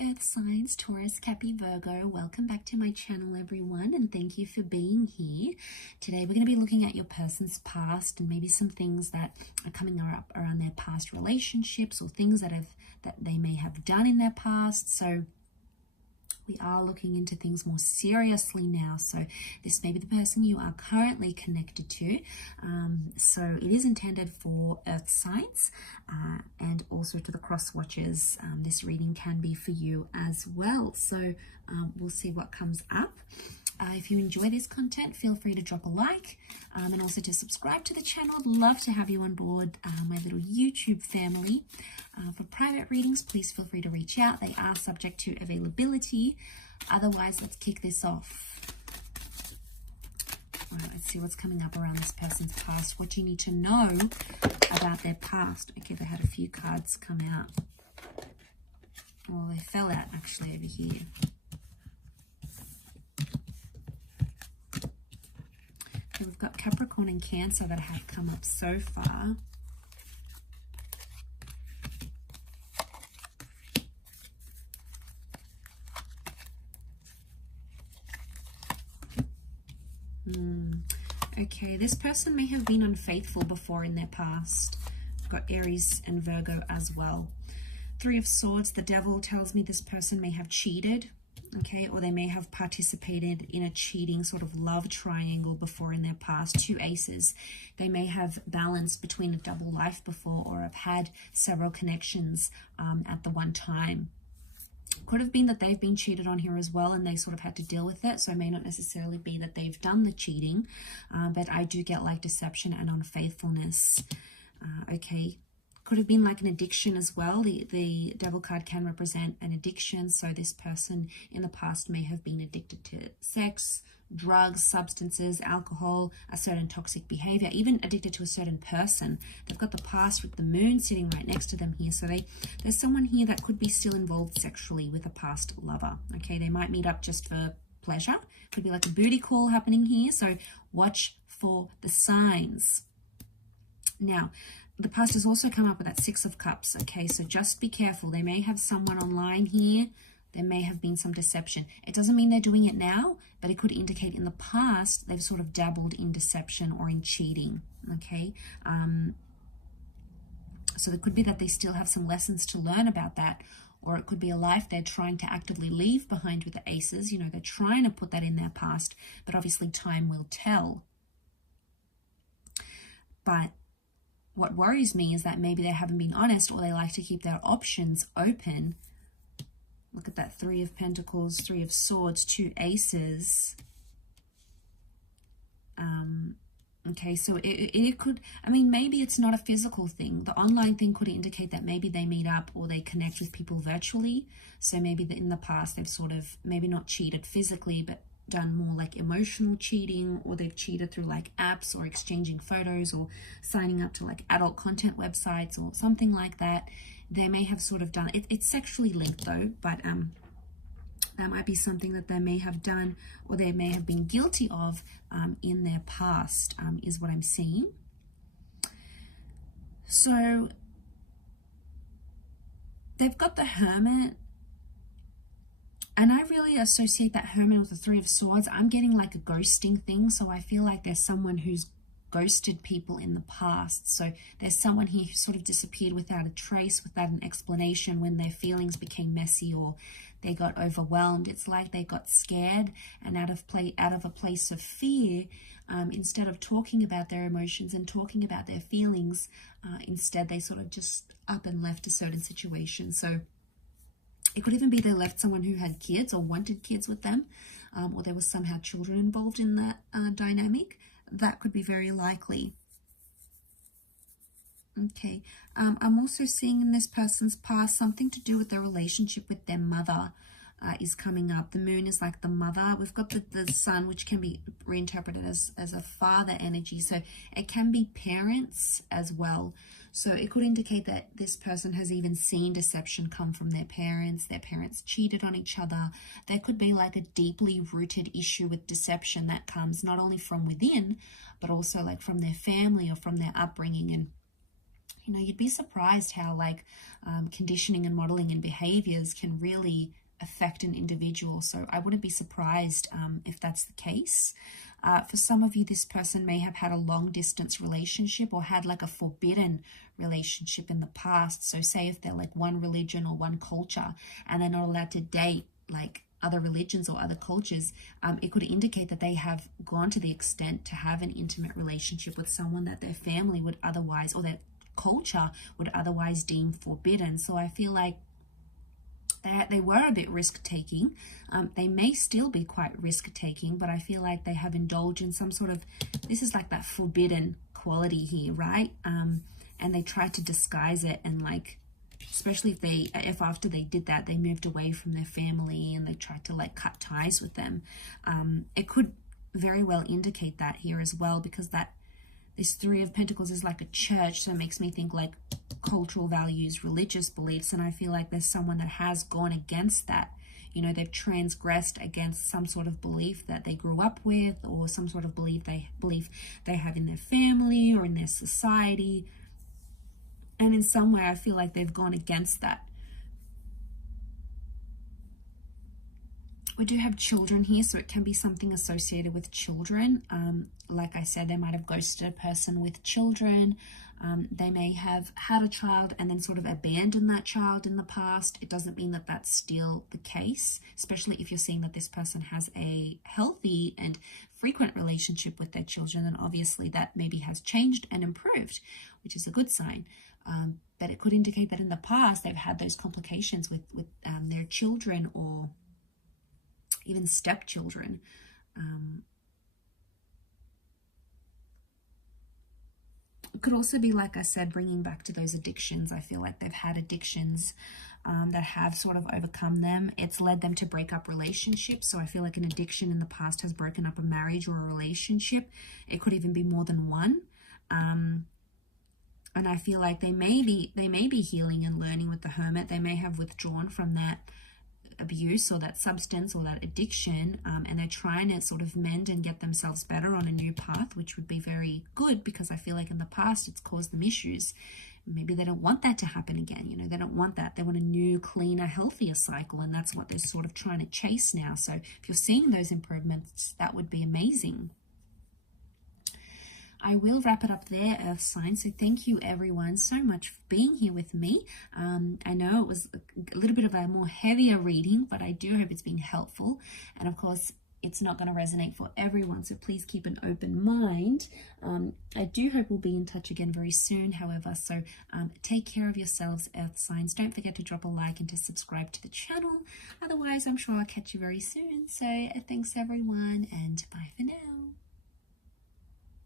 Earth signs, Taurus, Capi, Virgo. Welcome back to my channel, everyone, and thank you for being here. Today we're going to be looking at your person's past and maybe some things that are coming up around their past relationships or things that they may have done in their past. So we are looking into things more seriously now. So this may be the person you are currently connected to. So it is intended for Earth signs and also to the cross watchers. This reading can be for you as well. So we'll see what comes up. If you enjoy this content, feel free to drop a like and also to subscribe to the channel. I'd love to have you on board my little YouTube family. For private readings, please feel free to reach out. They are subject to availability. Otherwise, let's kick this off. All right, let's see what's coming up around this person's past. What you need to know about their past. Okay, they had a few cards come out. Well, they fell out actually over here. Okay, we've got Capricorn and Cancer that have come up so far. Okay, this person may have been unfaithful before in their past. We've got Aries and Virgo as well. Three of Swords, the Devil tells me this person may have cheated, okay, or they may have participated in a cheating sort of love triangle before in their past. Two Aces, they may have balanced between a double life before or have had several connections at the one time. Could have been that they've been cheated on here as well and they sort of had to deal with it. So it may not necessarily be that they've done the cheating, but I do get like deception and unfaithfulness. Okay, could have been like an addiction as well. The Devil card can represent an addiction. So this person in the past may have been addicted to sex, drugs, substances, alcohol, a certain toxic behavior, even addicted to a certain person. They've got the past with the moon sitting right next to them here. So there's someone here that could be still involved sexually with a past lover. Okay, they might meet up just for pleasure. Could be like a booty call happening here. So watch for the signs. Now, the past has also come up with that Six of Cups. Okay, so just be careful. They may have someone online here. There may have been some deception. It doesn't mean they're doing it now, but it could indicate in the past they've sort of dabbled in deception or in cheating, okay? So it could be that they still have some lessons to learn about that, or it could be a life they're trying to actively leave behind with the Aces. You know, they're trying to put that in their past, but obviously time will tell. But what worries me is that maybe they haven't been honest or they like to keep their options open. Look at that, Three of Pentacles, Three of Swords, Two Aces. Okay, so it could, I mean, maybe it's not a physical thing. The online thing could indicate that maybe they meet up or they connect with people virtually. So maybe in the past they've sort of maybe not cheated physically, but done more like emotional cheating, or they've cheated through like apps or exchanging photos or signing up to like adult content websites or something like that. They may have sort of done it. It's sexually linked though, but that might be something that they may have done or they may have been guilty of in their past, is what I'm seeing. So they've got the Hermit, and I really associate that Hermit with the Three of Swords. I'm getting like a ghosting thing, so I feel like there's someone who's ghosted people in the past. So there's someone here who sort of disappeared without a trace, without an explanation when their feelings became messy or they got overwhelmed. It's like they got scared and out of a place of fear, instead of talking about their emotions and talking about their feelings, instead they sort of just up and left a certain situation. So it could even be they left someone who had kids or wanted kids with them, or there was somehow children involved in that dynamic. That could be very likely. Okay, I'm also seeing in this person's past something to do with their relationship with their mother is coming up. The moon is like the mother. We've got the sun, which can be reinterpreted as a father energy. So it can be parents as well. So it could indicate that this person has even seen deception come from their parents. Their parents cheated on each other. There could be like a deeply rooted issue with deception that comes not only from within, but also like from their family or from their upbringing. And You know, you'd be surprised how like conditioning and modeling and behaviors can really affect an individual. So I wouldn't be surprised if that's the case. For some of you, this person may have had a long distance relationship or had like a forbidden relationship in the past. So say if they're like one religion or one culture and they're not allowed to date like other religions or other cultures, it could indicate that they have gone to the extent to have an intimate relationship with someone that their family would otherwise, or their culture would otherwise deem forbidden. So I feel like they were a bit risk-taking. They may still be quite risk-taking, but I feel like they have indulged in some sort of, this is like that forbidden quality here, right? And they tried to disguise it, and like, especially if after they did that, they moved away from their family and they tried to like cut ties with them. It could very well indicate that here as well, because this Three of Pentacles is like a church, so it makes me think like cultural values, religious beliefs, and I feel like there's someone that has gone against that. You know, they've transgressed against some sort of belief that they grew up with, or some sort of belief they have in their family or in their society. And in some way, I feel like they've gone against that. We do have children here, so it can be something associated with children. Like I said, they might have ghosted a person with children. They may have had a child and then sort of abandoned that child in the past. It doesn't mean that that's still the case, especially if you're seeing that this person has a healthy and frequent relationship with their children, then obviously that maybe has changed and improved, which is a good sign. But it could indicate that in the past they've had those complications with their children, or even stepchildren. It could also be, like I said, bringing back to those addictions. I feel like they've had addictions that have sort of overcome them. It's led them to break up relationships. So I feel like an addiction in the past has broken up a marriage or a relationship. It could even be more than one. And I feel like they may be healing and learning with the Hermit. They may have withdrawn from that abuse or that substance or that addiction, and they're trying to sort of mend and get themselves better on a new path, which would be very good, because I feel like in the past it's caused them issues. Maybe they don't want that to happen again. You know, they don't want that. They want a new, cleaner, healthier cycle, and that's what they're sort of trying to chase now. So if you're seeing those improvements, that would be amazing. I will wrap it up there, Earth signs. So thank you everyone so much for being here with me. I know it was a little bit of a more heavier reading, but I do hope it's been helpful. And of course, it's not going to resonate for everyone, so please keep an open mind. I do hope we'll be in touch again very soon, however, so take care of yourselves, Earth signs. Don't forget to drop a like and to subscribe to the channel. Otherwise, I'm sure I'll catch you very soon. So thanks everyone, and bye.